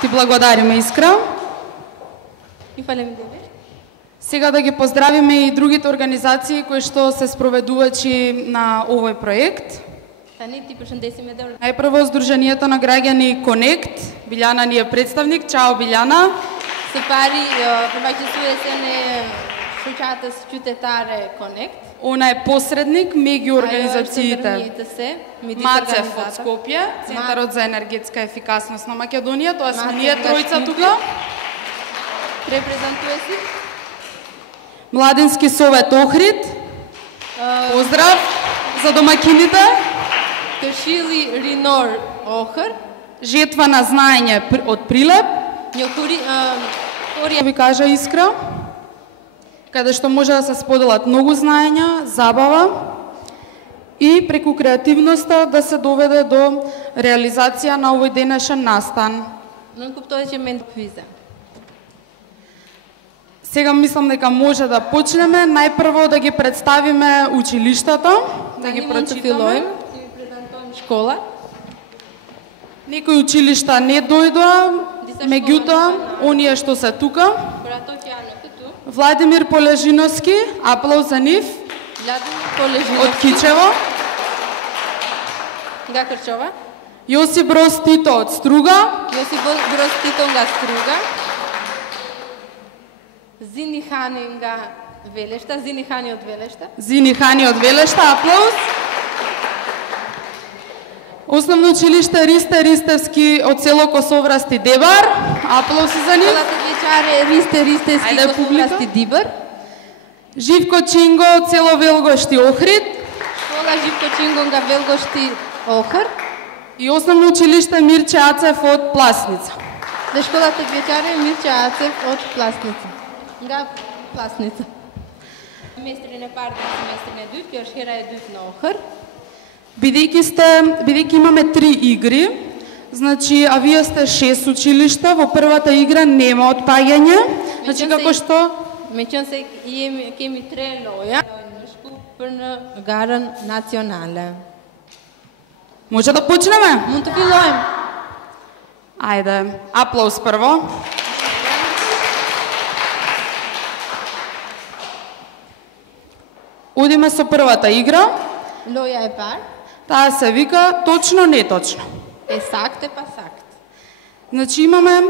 Ти благодариме, Искра. И фалемидеве. Сега да ги поздравиме и другите организации кои што се спроведувачи на овој проект. Најпрво Сдруженијето на граѓани Конект. Билјана ни е представник. Чао, Билјана. Се пари, преваќесуе се не шучата с чутетаре Конект. Она е посредник меѓу организациите. Мацев од Скопје, Центарот за енергетска ефикасност на Македонија, тоа сме ние тројца тука. Репрезентуе си. Младински совет Охрид. Поздрав за домакините. Кашили Ринор Охр. Жетва на знаење од Прилеп. Ви кажа Искра. Каде што може да се споделат многу знаења, забава и преку креативноста да се доведе до реализација на овој денешен настан. Сега мислам дека може да почнеме. Најпрво да ги представиме училиштата, да ги прочитаме. Школа. Некои училишта не дојдоа, меѓутоа, оние што се тука. Владимир Полежиновски, аплауз за нив. Од Кичево. Гакрчова. Јосип Броз Тито од Струга. Јосип Броз Тито од Струга. Зини Ханинга Велешта, Зини Хани од Велешта. Зини Хани од Велешта, аплауз. Основно училиште Ристе Ристевски од село Косоврасти Дебар. Аплауз за нив. Ристевски Косоврасти Дибар. Живко Чинго од село Велгошти Охрид. Школа Живко Чинго Велгошти Охр. И основно училиште Мирче Ацев од Пласница. За школата Глечаре Мирче Ацев од Пласница. Пласница. Семестрине парти, семестрине дув, пјоршхера е дув на Охр. Бидејќи имаме 3 игри, значи, а вие сте 6 училишта, во првата игра нема отпаѓање, значи како што... Меѓутоа се кеми 3 лоја, për në garën nacionale. Може да почнеме? Mund të fillojmë. Ајде, аплауз прво. Одиме со првата игра. Лоја е пар. Таа се вика точно неточно. Е сакт е па сакт. Значи имаме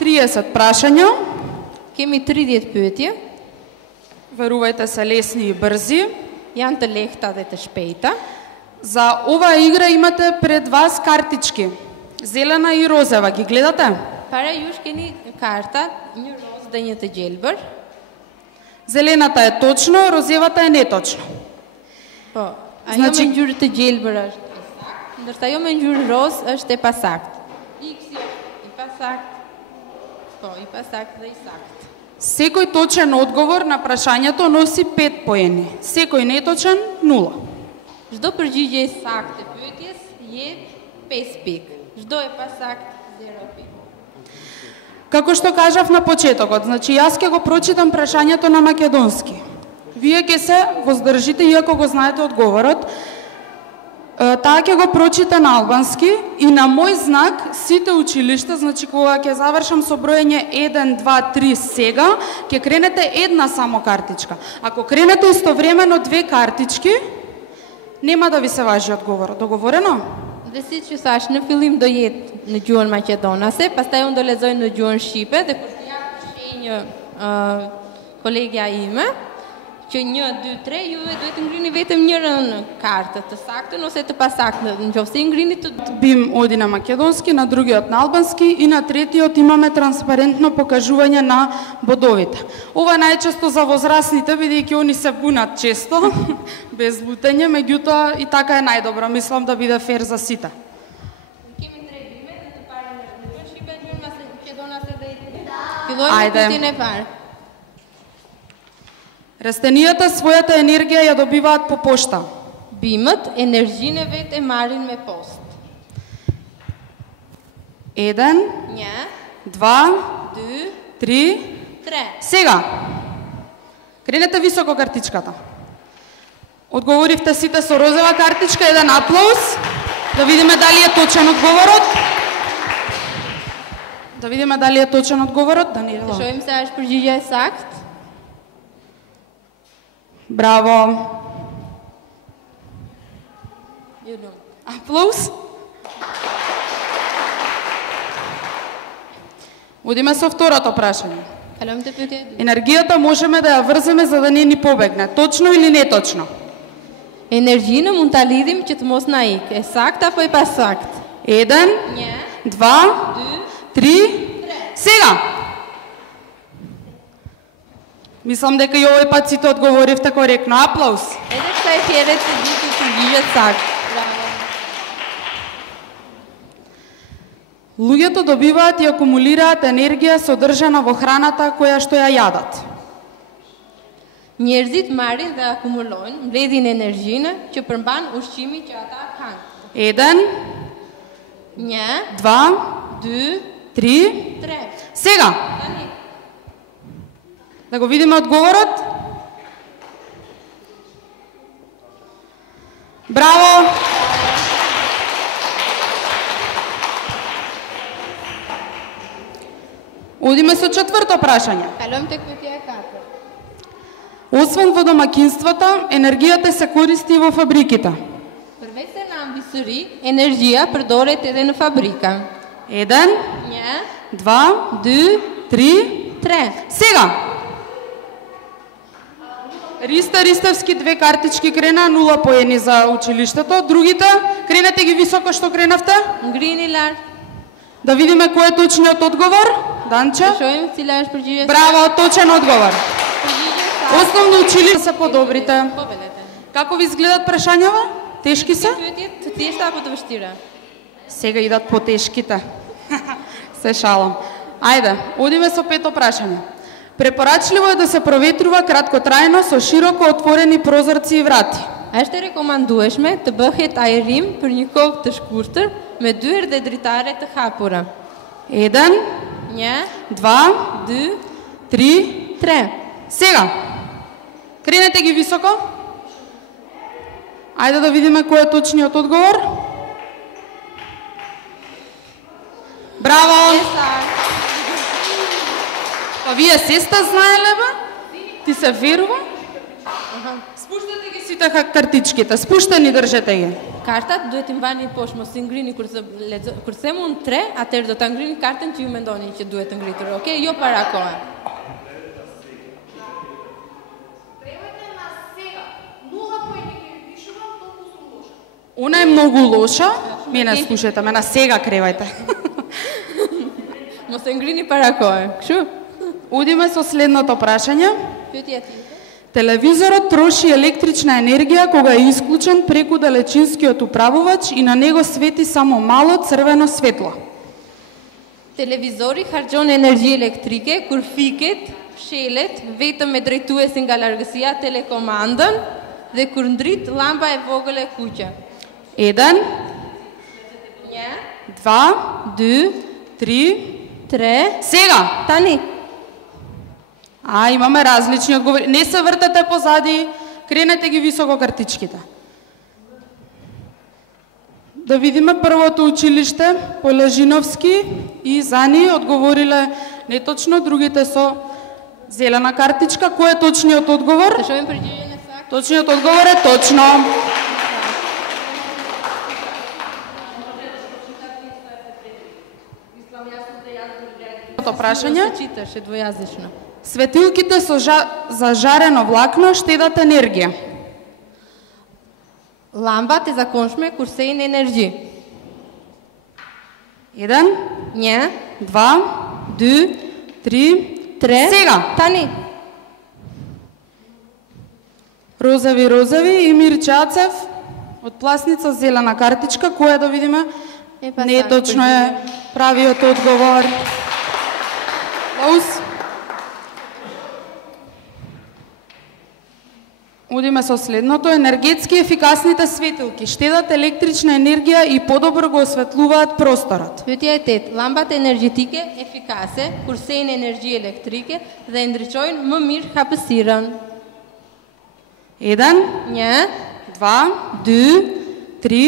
30 прашања. Кеми 30 pyetje. Верувајте се лесни и брзи. Janë të lehta dhe të shpejta. За оваа игра имате пред вас картички. Зелена и розова. Ги гледате? Para jush keni karta, një rozë dhe një të gjelbër. Зелената е точно, розевата е неточно. Po, ajo me ngjyrë të gjelbër është e saktë, ndërsa ajo me ngjyrë rozë është e pasaktë. X-i është i pasaktë. Po, i pasaktë dhe i saktë. Секој точен одговор на прашањето носи 5 поени. Секој неточен 0. Çdo përgjigje e saktë e pyetjes jep 5 pikë. Çdo e pasaktë 0 pikë. Како што кажав на почетокот, значи јас ќе го прочитам прашањето на македонски. Вие ќе се воздржите, иако го знаете одговорот. Таа ќе го прочита на албански и на мој знак сите училишта, значи кога ќе завршам со броење 1, 2, 3 сега, ќе кренете една само картичка. Ако кренете истовремено 2 картички, нема да ви се важи одговорот. Договорено? Dhe si që thash, në fillim do jetë në gjuhën maqedonase, pastaj unë do lexoj në gjuhën shqipe dhe kur të jap shenjë kolegja ime, që 1, 2, 3 juve duhet të ngrini vetëm njërën kartë, të saktën ose të pasaktën. Nëse ngrini të Бим оди на македонски, на другиот на албански и на третиот имаме транспарентно покажување на бодовите. Ова е најчесто за возрастните, бидејќи они се бунат често, без лутење, меѓутоа и така е најдобро. Мислам да биде фер за сите. Ајде. Растенијата својата енергија ја добиваат по пошта. Bimët energjinë e vet e marrin me post. 1, 2, 2, 3. 3. Сега. Кренете високо картичката. Одговоривте сите со розова картичка, еден аплауз. Да видиме дали е точен одговорот. Да видиме дали е точен одговорот, Даниела. Të shohim se a është përgjigja e saktë. Браво. Ju lutem. Аплауз. Одиме со второто прашање. Kalojmë te pyetja e dytë. Енергијата можеме да ја врземе за да не ни побегне. Точно или не точно? Energjinë mund ta lidhim që të mos na ikë. E saktë apo e pasaktë? 1, 1, 2, 2, 3. Сега. Мислам дека и овој пат сите одговоривте коректно. Аплауз. Edhe kësaj tjetër të gjithë përgjigjet saktë. Bravo. Луѓето добиваат и акумулираат енергија содржана во храната која што ја јадат. Njerëzit marrin dhe akumulojnë mbledhin energjinë që përmban ushqimi që ata kanë. 1, 1, 2, 2, 3. 3. Сега. Tani, Да го видиме одговорот. Браво! Одиме со четврто прашање. kalojmë tek pyetja e katërt. Освен во домакинствата, енергијата се користи и во фабриките. Përveç se në ambisëri, energjia përdoret edhe në fabrika. 1, 1, 2, 2, 3. 3. Сега. Ристевски 2 картички крена, 0 поени за училиштето. Другите, кренете ги високо што кренавте. Ngrini lart. Да видиме кој е точниот одговор. Данче. Të shohim cila është përgjigja. Браво, точен одговор. Përgjigja saktë. Основно училиште се подобрите. Po vedete. Како ви изгледат прашањава? Тешки се? Pyetjet të thjeshta apo të vështira? Сега идат потешките. Се шалам. Ајде, одиме со пето прашање. Препорачливо е да се проветрува краткотрајно со широко отворени прозорци и врати. Është e rekomandueshme të bëhet ajrim për një kohë të shkurtër me dyer dhe dritare të hapura. 1, 1, 2, 2, 3. 3. Сега. Кренете ги високо. Ајде да видиме кој е точниот одговор. Браво! Па вие се сте знаеле, бе? Ти се верува? Спуштате ги сите картичките, спуштени држете ги. Kartat duhet i mbani poshtë, mos i ngrini kurse mund 3, atëherë do ta ngrini kartën që ju mendoni që duhet të ngritur, okay? Jo para kohë. Она е многу лоша. Мене слушајте, ме на сега кревајте. Mos e ngrini para kohë. Kështu? Одиме со следното прашање. Pyetja tjetër. Телевизорот троши електрична енергија кога е исклучен преку далечинскиот управувач и на него свети само мало црвено светло. Televizori harxhon energji elektrike kur fiket, fshelet vetëm me drejtuesin nga largësia telekomandën dhe kur ndrit llamba e vogël e kuqe. 1, 1, 2, 2, 3. 3. Сега. Tani. Имаме различни одговори. Не се вртете позади, кренете ги високо картичките. Да видиме првото училиште, Полежиновски и Зани одговориле неточно, другите со зелена картичка. Кој е точниот одговор? Të shohim përgjigjen e saktë. Точниот одговор е точно. Прашање. Читаш, е двојазично. Светилките со зажарено влакно штедат енергија. Lambat e zakonshme kursejnë energji. 1, 1, 2, 2, 3. 3. Сега. Tani. Розови и Мирчацев од Пласница зелена картичка, која да видиме? Не точно е правиот одговор. Лаус. Одиме со следното. Енергетски ефикасните светилки штедат електрична енергија и подобро го осветлуваат просторот. Pyetja e 8. Lambat energjetike efikase kursejnë energji elektrike dhe ndriçojnë më mirë hapësirën. 1, 1, 2, 2, 3.